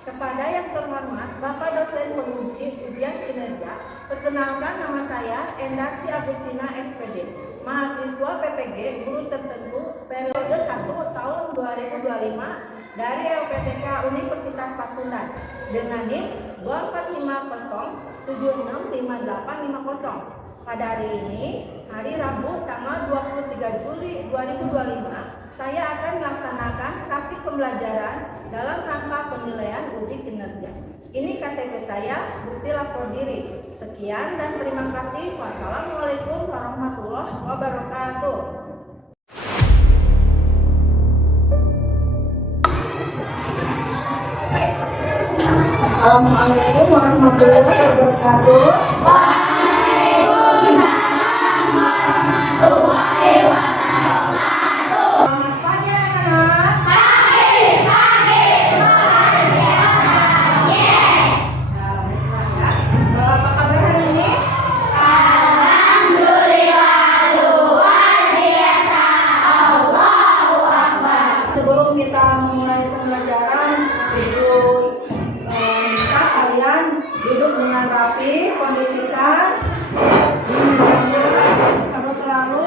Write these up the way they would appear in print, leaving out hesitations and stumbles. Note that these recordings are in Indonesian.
Kepada yang terhormat Bapak dosen penguji ujian kinerja, perkenalkan nama saya Endarti Agustina SPD, mahasiswa PPG Guru Tertentu periode 1 tahun 2025 dari LPTK Universitas Pasundan dengan NIM 24507655850. Pada hari ini, hari Rabu tanggal 23 Juli 2025, saya akan melaksanakan praktik pembelajaran dalam rangka penilaian uji kinerja. Ini KTP saya, bukti lapor diri. Sekian dan terima kasih. Wassalamualaikum warahmatullahi wabarakatuh. Assalamualaikum warahmatullahi wabarakatuh. Waalaikumsalam warahmatullahi wabarakatuh. Selamat pagi anak-anak. Pagi. Luar biasa. Yes. Nah, baiklah ya. Apa kabar hari ini? Alhamdulillah luar biasa. Allahu Akbar. Sebelum kita memulai pembelajaran, Ibu minta kalian duduk dengan rapi, kondisikan dirinya harus selalu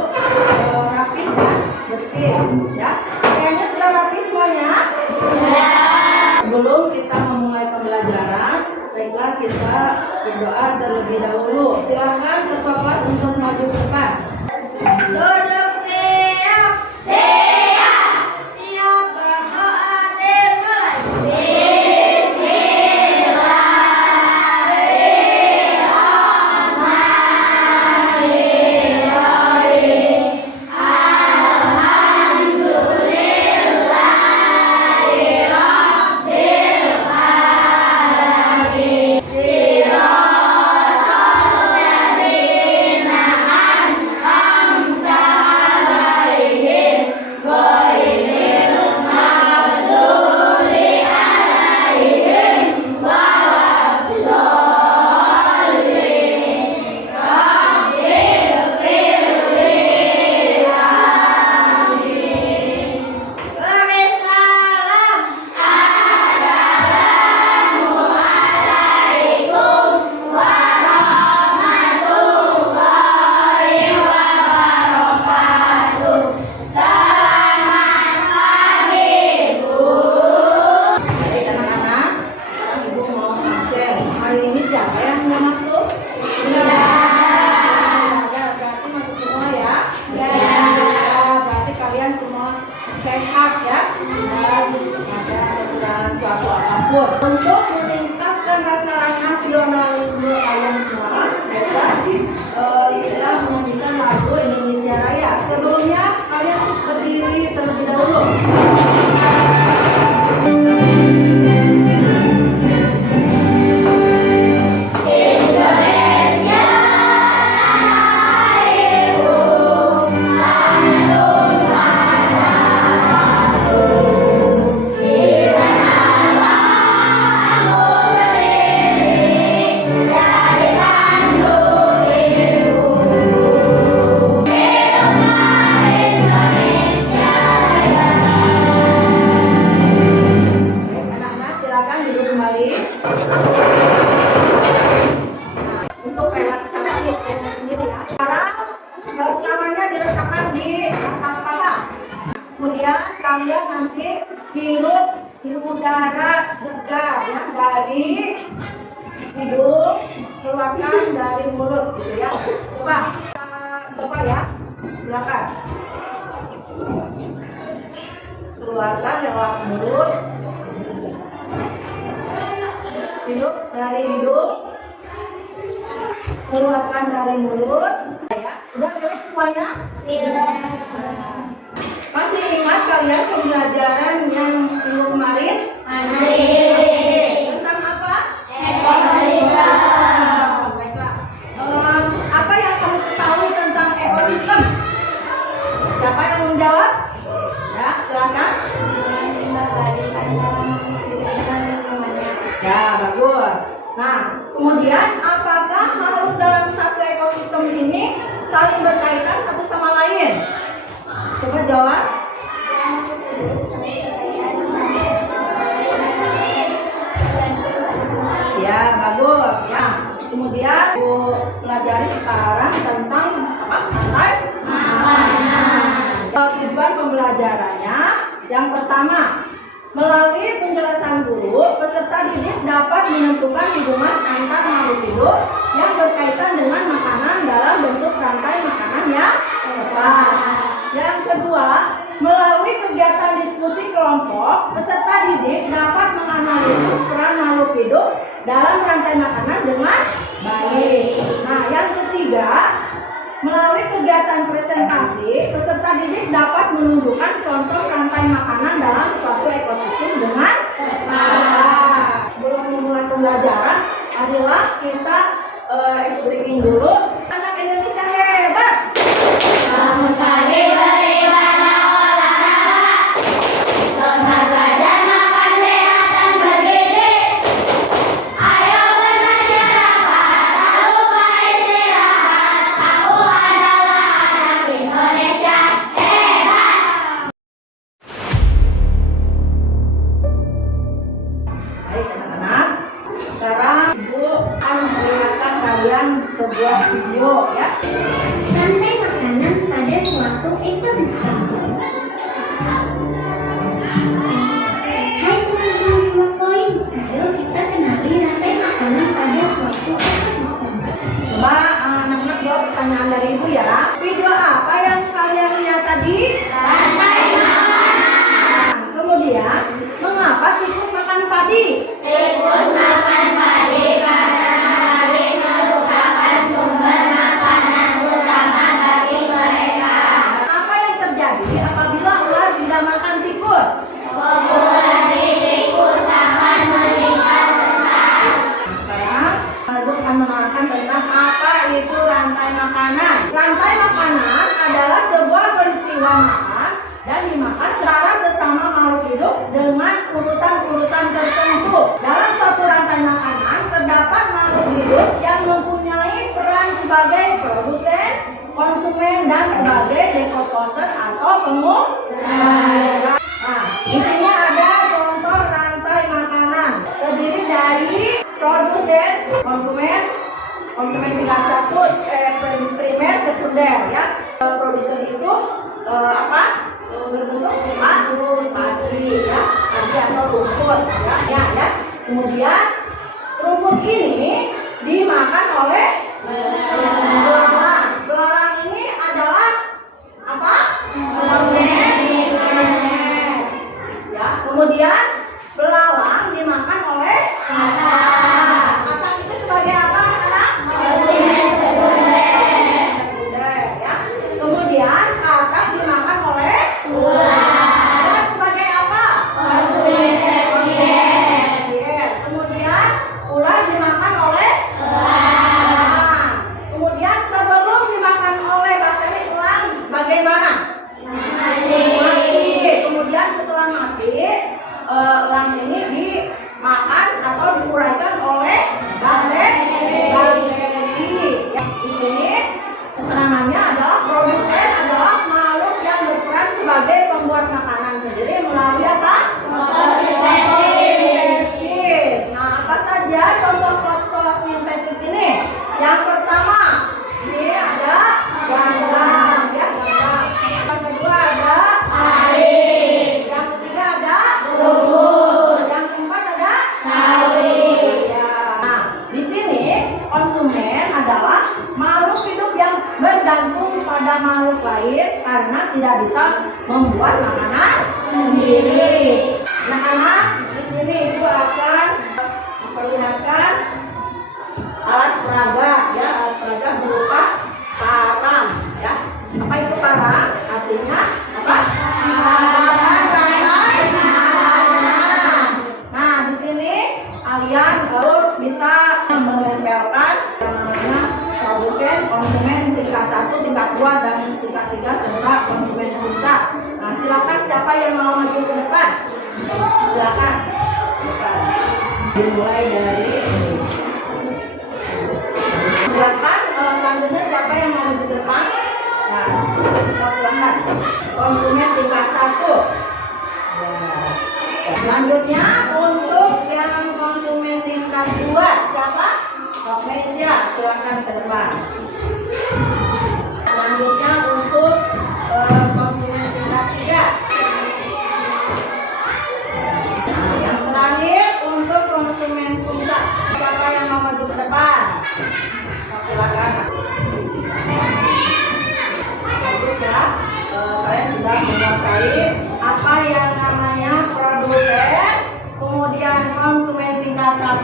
rapi dan bersih, ya. Kayaknya sudah rapi semuanya? Sudah. Sebelum kita memulai pembelajaran, baiklah kita berdoa terlebih dahulu. Silakan ketua kelas untuk maju ke depan. Duduk siap. Siap berdoa dimulai. Sehat ya, dan ada kekurangan suatu apapun. Untuk meningkatkan rasa nasionalisme kalian semua, kita menyanyikan lagu Indonesia Raya. Sebelumnya kalian berdiri terlebih dahulu. Untuk relaksasi sendiri ya. Sekarang tangannya diletakkan di atas paha. Kemudian kalian nanti hirup udara segar ya, dari hidung, keluarkan dari mulut gitu ya. Coba ya, silakan. Keluarkan lewat mulut. Hidup dari hidung, keluarkan dari mulut. Ya, udah relax semuanya? Tidak. Masih ingat kalian pembelajaran yang minggu kemarin? Masih. Tentang apa? Ekosistem. Baiklah. Apa yang kamu ketahui tentang ekosistem? Siapa yang mau menjawab? Ya, silakan. Ya, bagus. Nah, kemudian apakah makhluk dalam satu ekosistem ini saling berkaitan satu sama lain? Coba jawab. Bagus ya. Kemudian Bu pelajari sekarang tentang apa? Rantai makanan. Tujuan pembelajarannya yang pertama, melalui penjelasan guru, peserta didik dapat menentukan hubungan antar makhluk hidup yang berkaitan dengan makanan dalam bentuk rantai makanan yang tepat. Yang kedua, melalui kegiatan diskusi kelompok, peserta didik dapat menganalisis peran makhluk hidup dalam rantai makanan dengan baik. Nah, yang ketiga, melalui kegiatan presentasi, peserta didik dapat menunjukkan contoh rantai makanan dalam suatu ekosistem dengan tepat. Sebelum memulai pembelajaran, marilah kita ice breaking dulu. Anak Indonesia hebat. Bangun pagi beribadah olahraga, sehat badan makan sehat dan bergizi. Ayo bermasyarakat, tak lupa istirahat. Aku adalah anak Indonesia hebat. Baik anak-anak, sekarang Ibu akan memperlihatkan kalian sebuah video ya. Rantai makanan pada suatu ekosistem. Hai teman-teman Selokoy, ayo kita kenali rantai makanan pada suatu ekosistem. Coba anak-anak jawab pertanyaan dari Ibu ya. Video apa yang kalian lihat tadi? Rantai makanan. Kemudian, mengapa tikus makan padi? Tikus makan padi karena padi merupakan sumber makanan utama bagi mereka. Apa yang terjadi apabila ular tidak makan tikus? Populasi tikus akan meningkat besar. Sekarang, Ibu akan menerangkan tentang apa itu rantai makanan. Rantai makanan adalah sebuah peristiwa makan dan dimakan secara sesama makhluk hidup dengan urutan-urutan tertentu. Dalam suatu rantai makanan terdapat makhluk hidup yang mempunyai peran sebagai produsen, konsumen, dan sebagai decomposer atau pengubah. Nah, di sini ada contoh rantai makanan terdiri dari produsen, konsumen tingkat satu, primer, sekunder ya. Produsen itu apa? Berbentuk padi ya, padi atau rumput ya. Kemudian rumput ini dimakan oleh belalang. Belalang ini adalah apa? Ya. Kemudian belalang dimakan oleh katak. Katak itu sebagai apa, anak-anak? Sekunder ya. Kemudian katak dimakan oleh ular sebagai apa? Tersier. Kemudian ular dimakan oleh elang. Kemudian sebelum dimakan oleh bakteri elang bagaimana? Mati. Kemudian setelah mati, elang ini dimakan atau diuraikan oleh bakteri. Ya, di sini keterangannya adalah produsen adalah makhluk yang berperan sebagai pembuat makanan sendiri melalui apa? Fotosintesis. Nah, apa saja contoh fotosintesis ini? Yang pertama, ini ada ganggang ya, ganggang. Yang kedua ada padi. Yang ketiga ada bubur. Yang keempat ada sawi. Ya. Nah, di sini konsumen adalah makhluk hidup yang bergantung pada makhluk lain karena tidak bisa membuat makanan sendiri. Anak-anak, di sini Ibu akan memperlihatkan alat peraga ya, alat peraga berupa parang ya. Apa itu parang? Artinya apa? Papan rantai makanan. Nah, di sini kalian harus bisa menempelkan yang namanya produsen, konsumen tingkat 1, tingkat 2, dan tingkat 3 serta konsumen puncak. Nah, silakan siapa yang mau maju ke depan? Silakan. Dimulai dari silakan. Selanjutnya siapa yang mau maju ke depan? Nah, silakan. Konsumen tingkat 1. Selanjutnya untuk yang konsumen tingkat tingkat 2 siapa? Okmesia, silakan ke depan. Selanjutnya untuk konsumen tingkat 3. Yang terakhir untuk konsumen puncak, siapa yang mau maju ke depan? Silakan. Bagus ya, kalian sudah menguasai apa yang namanya produsen, kemudian konsumen tingkat 1,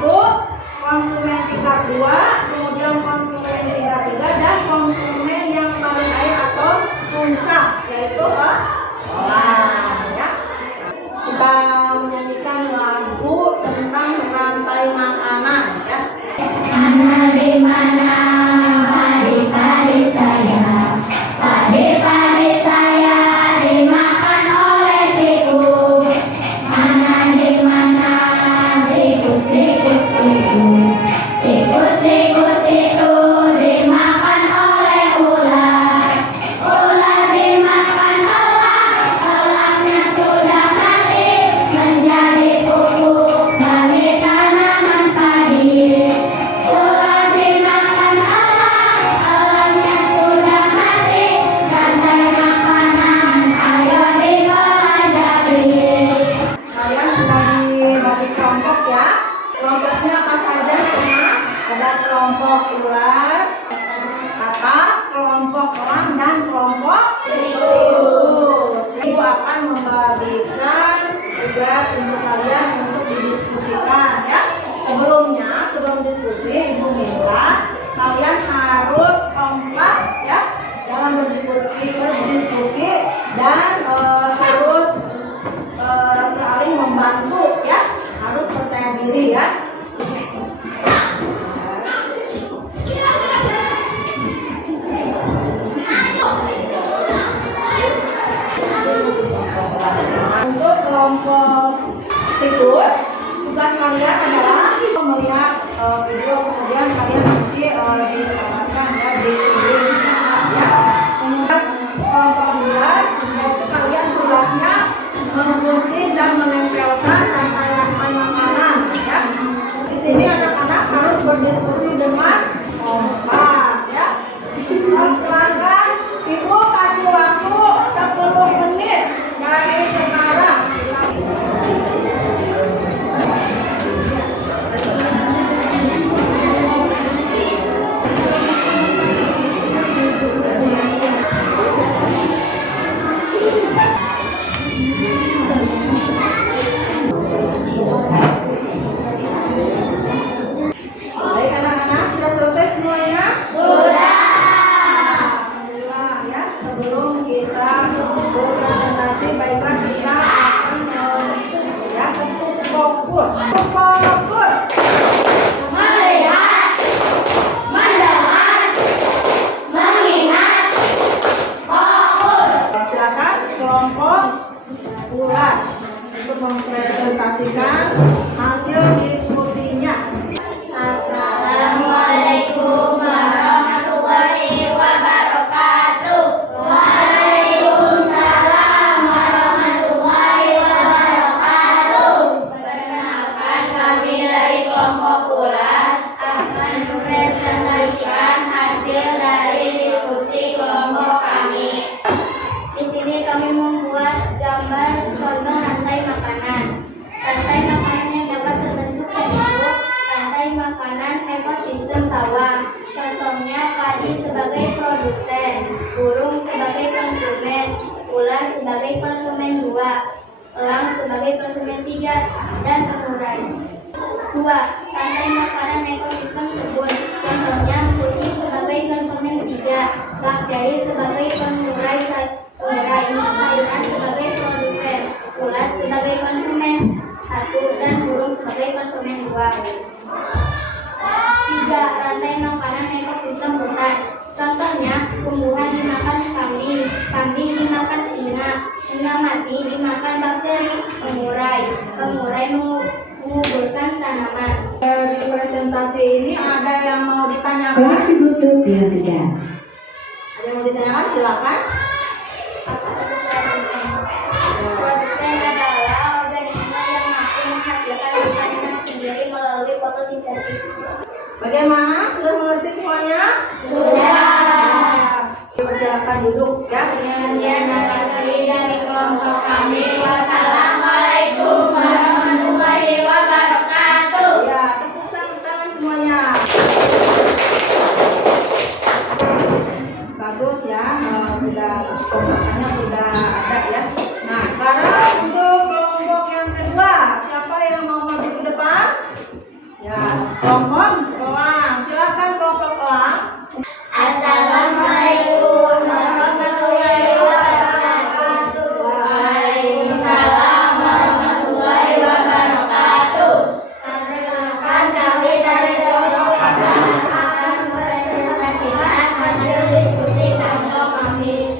konsumen tingkat 2, kemudian konsumen tingkat 3, dan konsumen yang paling akhir atau puncak, yaitu orang ya. Kita menyanyikan lagu tentang rantai makanan ya. Mana di mana padi-padi saya, padi-padi saya dimakan oleh tikus. Mana di mana tikus-tikus itu, tikus-tikus itu dimakan oleh ular. Ular dimakan elang, elangnya sudah mati menjadi pupuk bagi tanaman padi. Ular dimakan elang, elangnya sudah mati, rantai makanan ayo dipelajari. Kalian sudah dibagi kelompok ya. Kelompoknya apa saja semua? Ada kelompok ular, katak, kelompok elang, dan kelompok tikus. Ibu akan membagikan tugas untuk kalian untuk didiskusikan ya. Sebelum diskusi, ibu minta kalian harus kompak ya dalam berdiskusi dan harus saling membantu ya, harus percaya diri ya. Untuk kelompok tikus, tugas kalian adalah melihat video, kemudian kalian mesti ditawarkan ya di ya. Kemudian kelompok ular, kalian tugasnya menggunting dan menempelkan rantai-rantai makanan ya. Di sini anak-anak harus berdiskusi dengan kompak ya. Silakan ibu kasih waktu 10 menit dari sekarang. Baik anak-anak, sudah selesai semuanya? Sudah. Alhamdulillah ya. Sebelum kita berpresentasi, baiklah kita akan ya fokus. Melihat, mendengar, mengingat, fokus. Silakan kelompok ular untuk mempresentasikan hasil diskusinya. Assalamualaikum warahmatullahi wabarakatuh. Waalaikumsalam warahmatullahi wabarakatuh. Perkenalkan, kami dari kelompok ular akan mempresentasikan hasil dari diskusi kelompok kami. Di sini kami membuat gambar contoh rantai makanan. Rantai makanan yang dapat terbentuk yaitu rantai makanan ekosistem sawah. Contohnya padi sebagai produsen, burung sebagai konsumen, ular sebagai konsumen 2, elang sebagai konsumen 3, dan pengurai. 2. Rantai makanan ekosistem kebun. Contohnya kucing sebagai konsumen 3, bakteri sebagai pengurai sayuran sebagai produsen, ulat sebagai konsumen 1, dan burung sebagai konsumen 2. 3. Rantai makanan ekosistem hutan. Contohnya, tumbuhan dimakan kambing, kambing dimakan singa, singa mati dimakan bakteri, pengurai menguburkan tanaman. Dari presentasi ini ada yang mau ditanyakan? Kelas Bluetooth yang tidak. Ada yang mau ditanyakan? Silakan. Produsen adalah organisme yang mampu menghasilkan makanan sendiri melalui fotosintesis. Bagaimana? Sudah mengerti semuanya? Sudah. Persilakan duduk ya. Sekian makasih dari kelompok kami. Wassalamualaikum warahmatullahi wabarakatuh. Ya, tepuk tangan semuanya. Bagus ya, sudah kompokannya sudah ada ya. Nah, sekarang untuk kelompok yang kedua, siapa yang mau maju ke depan? Ya, kelompok elang. Silakan kelompok elang. Assalamualaikum warahmatullahi wabarakatuh. Waalaikumsalam warahmatullahi wabarakatuh. Perkenalkan, kami dari kelompok elang akan mempresentasikan hasil diskusi kelompok kami.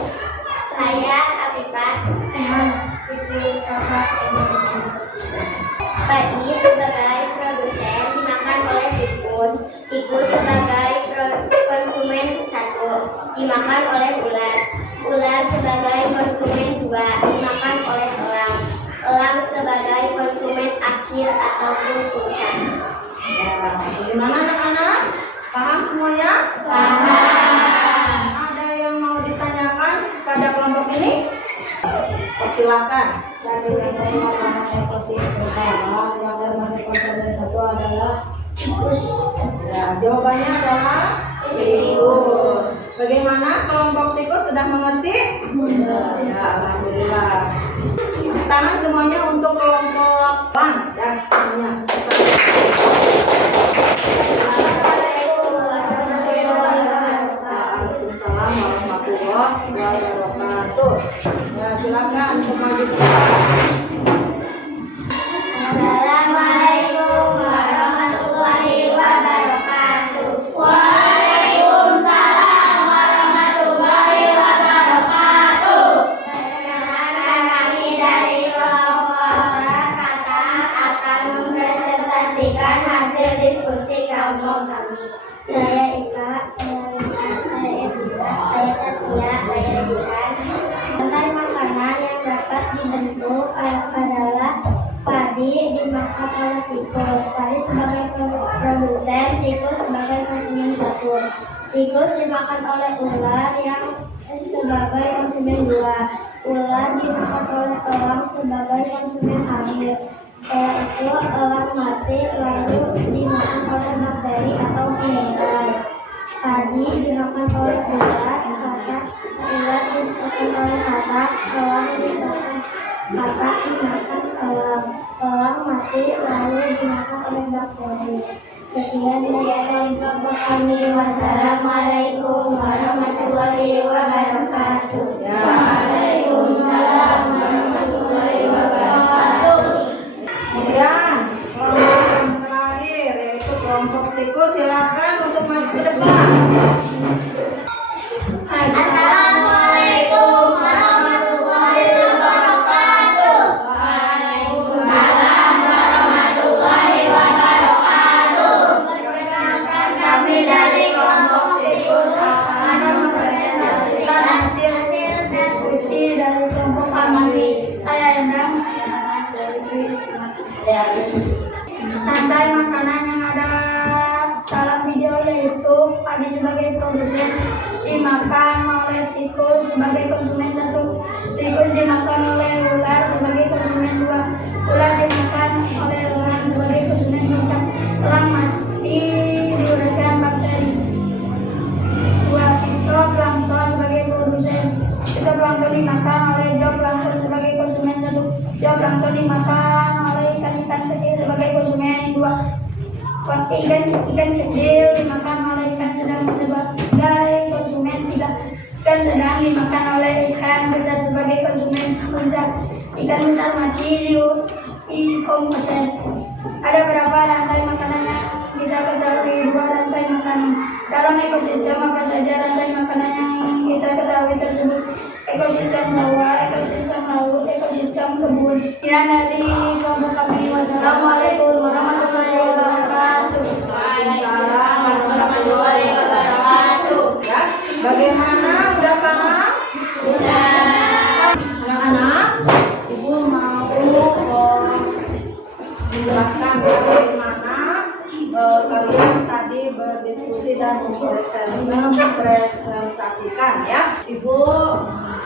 Saya Afifah. Padi sebagai produsen dimakan oleh tikus. Tikus sebagai konsumen satu dimakan oleh ular. Ular sebagai konsumen dua dimakan oleh elang. Elang sebagai konsumen akhir ataupun puncak. Ya, bagaimana anak-anak? Paham semuanya? Paham. Ada yang mau ditanyakan pada kelompok ini? Silakan. Dari rantai makanan ekosistem yang masih konsumen satu adalah tikus. Ya, jawabannya adalah tikus. Bagaimana kelompok tikus sudah mengerti? Ya, alhamdulillah. Tangan semuanya untuk kelompok elang ya semuanya. Assalamualaikum warahmatullahi wabarakatuh. Waalaikumsalam warahmatullahi wabarakatuh. Ya, silakan untuk maju ke depan. Assalamualaikum warahmatullahi wabarakatuh. Waalaikumsalam warahmatullahi wabarakatuh. Perkenalkan, kami dari kelompok kata akan mempresentasikan hasil diskusi kelompok kami. Saya Ika, saya Evita, saya Tatia, saya Dian. Rantai makanan yang dapat dibentuk adalah padi dimakan oleh tikus. Padi sebagai produsen, tikus sebagai konsumen satu. Tikus dimakan oleh ular yang sebagai konsumen dua. Ular dimakan oleh elang sebagai konsumen akhir. Setelah itu elang mati lalu dimakan oleh bakteri atau mineral. Padi dimakan oleh ular, ular dimakan oleh katak, elang dimakan katak dimakan elang. Elang mati lalu dimakan oleh bakteri. Sekian dari kelompok kami. Wassalamualaikum warahmatullahi wabarakatuh. Ya. Waalaikumsalam warahmatullahi wabarakatuh. Kemudian kelompok yang terakhir yaitu kelompok tikus, silakan untuk maju ke depan. Assalamualaikum warahmatullahi wabarakatuh. Waalaikumsalam warahmatullahi wabarakatuh. Perkenalkan, kami dari kelompok tikus akan mempresentasikan hasil diskusi dari kelompok kami. Saya Endang. Rantai makanan yang ada dalam video yaitu padi sebagai produsen dimakan oleh tikus sebagai konsumen satu. Tikus dimakan oleh ular sebagai konsumen dua. Ular dimakan oleh elang sebagai konsumen puncak. Elang mati diuraikan bakteri. Dua, fitoplankton sebagai produsen. Fitoplankton dimakan oleh zooplankton sebagai konsumen satu. Zooplankton dimakan oleh ikan-ikan kecil sebagai konsumen dua. Ikan kecil dimakan oleh ikan sedang sebagai konsumen tiga. Ikan sedang dimakan oleh ikan besar sebagai konsumen puncak. Ikan besar mati di komposen. Ada berapa rantai makanan yang kita ketahui? Dua rantai makanan. Dalam ekosistem apa saja rantai makanan yang kita ketahui tersebut? Ekosistem sawah, ekosistem laut, ekosistem kebun. Sekian dari kelompok kami. Wassalamualaikum warahmatullahi wabarakatuh. Waalaikumsalam warahmatullahi wabarakatuh. Ya, bagaimana? Udah paham? Sudah. Anak-anak, Ibu mau menjelaskan bagaimana kalian tadi berdiskusi dan mempresentasikan ya. Ibu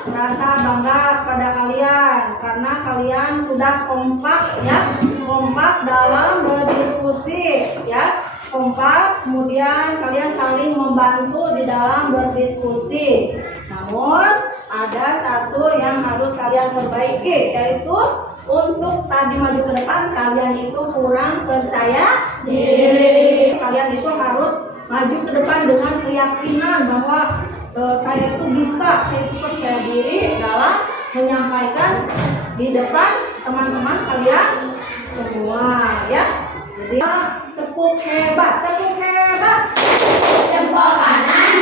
merasa bangga pada kalian karena kalian sudah kompak ya, kompak dalam berdiskusi ya, kompak, kemudian kalian saling membantu di dalam berdiskusi. Namun ada satu yang harus kalian perbaiki, yaitu untuk tadi maju ke depan kalian itu kurang percaya diri. Kalian itu harus maju ke depan dengan keyakinan bahwa saya itu bisa, saya itu percaya diri dalam menyampaikan di depan teman-teman kalian semua ya. Jadi tepuk hebat, tepuk hebat. Jempol kanan,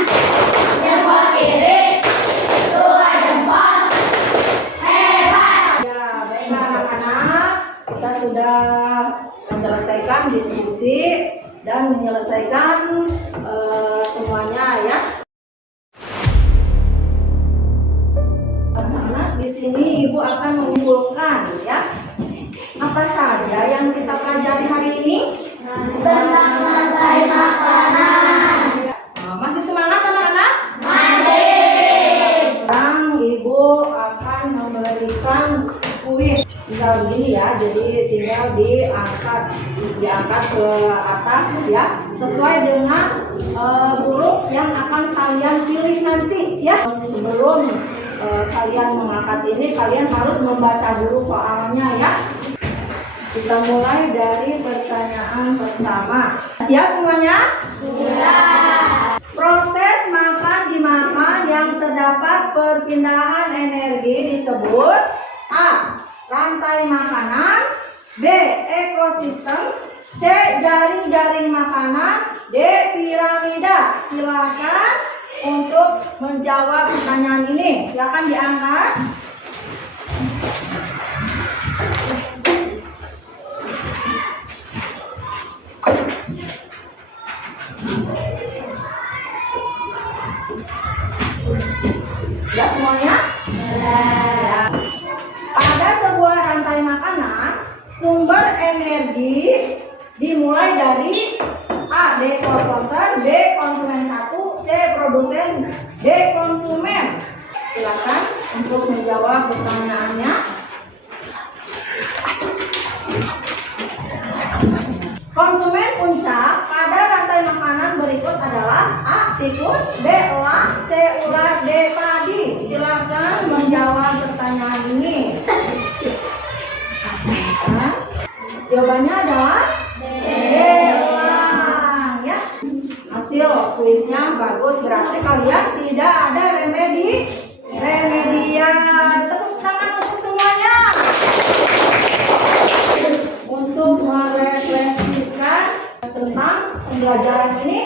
jempol kiri, dua jempol. Hebat. Ya, baiklah anak-anak, kita sudah menyelesaikan diskusi dan menyelesaikan semuanya ya. Anak-anak, di sini Ibu akan menyimpulkan ya. Apa saja yang kita pelajari hari ini? Tentang rantai makanan. Masih semangat anak-anak? Masih. Sekarang Ibu akan memberikan kuis. Tinggal begini ya, jadi tinggal diangkat ke atas ya, sesuai dengan huruf yang akan kalian pilih nanti ya. Sebelum kalian mengangkat ini, kalian harus membaca dulu soalnya ya. Kita mulai dari pertanyaan pertama. Siap semuanya? Sudah. Proses makan dimakan yang terdapat perpindahan energi disebut A. Rantai makanan, B. Ekosistem, C. Jaring-jaring makanan, D. Piramida. Silakan untuk menjawab pertanyaan ini. Silakan diangkat. Ya semuanya? Ya. Pada sebuah rantai makanan, sumber energi dimulai dari A. Developer, B. Konsumen 1, C. Produsen, D. Konsumen. Silakan untuk menjawab pertanyaannya. Konsumen puncak pada rantai makanan berikut adalah A. Tikus, B. Elang, C. Ular, D. Padi. Silakan menjawab pertanyaan ini. Nah, jawabannya adalah D. Elang ya. Hasil kuisnya bagus, berarti kalian tidak ada remedian. Tepuk tangan untuk semuanya. Untuk merefleksikan tentang pembelajaran ini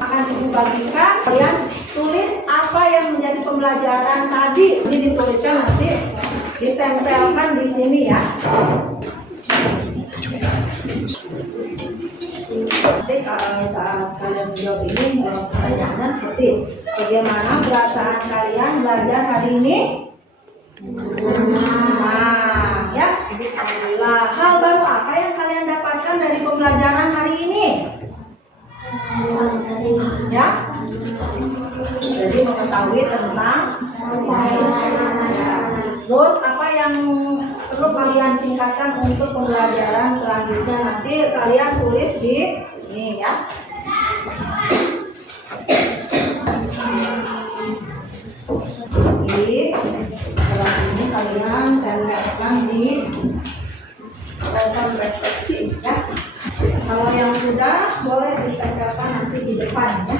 akan Ibu bagikan, kalian tulis apa yang menjadi pembelajaran tadi. Ini dituliskan, nanti ditempelkan di sini ya. Nanti saat kalian menjawab ini, pertanyaannya seperti bagaimana perasaan kalian belajar hari ini? Nah, ya. Alhamdulillah. Hal baru apa yang kalian dapatkan dari pembelajaran hari ini? Ya. Jadi mengetahui tentang terus apa yang perlu kalian tingkatkan untuk pembelajaran selanjutnya, nanti kalian tulis di ini ya. Jadi setelah ini kalian tempelkan di papan refleksi ya. Kalau yang sudah boleh ditempelkan nanti di depan ya.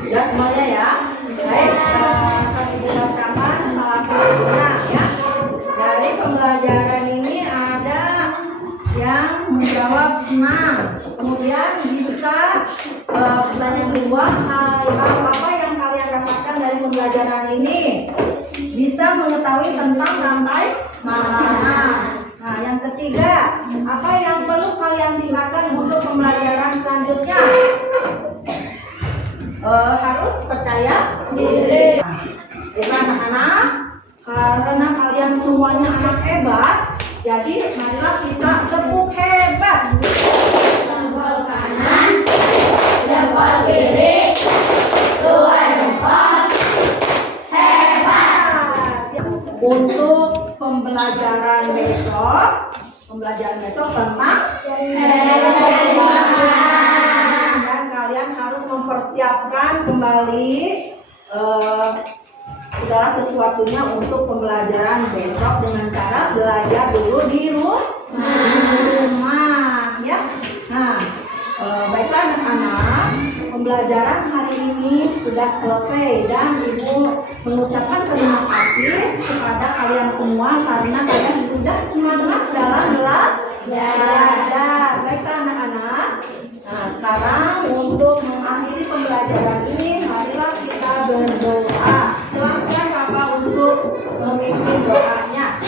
Sudah semuanya ya. Baik, kami bacakan salah satunya ya. Dari pembelajaran ini ada yang menjawab senang. Kemudian bisa pertanyaan kedua, hal apa yang kalian dapatkan dari pembelajaran ini? Bisa mengetahui tentang rantai makanan. Nah, yang ketiga, apa yang perlu kalian tingkatkan untuk pembelajaran selanjutnya? Harus percaya semuanya anak hebat. Jadi marilah kita tepuk hebat. Jempol kanan, jempol kiri, dua jempol. Hebat. Untuk pembelajaran besok tentang dan kalian harus mempersiapkan kembali segala sesuatunya untuk pembelajaran besok dengan cara belajar dulu di rumah ya. Nah, baiklah anak-anak, pembelajaran hari ini sudah selesai dan Ibu mengucapkan terima kasih kepada kalian semua karena kalian sudah semangat dalam belajar. Baiklah anak-anak. Nah, sekarang untuk mengakhiri pembelajaran ini, marilah kita berdoa. Silakan Bapak untuk memimpin doanya.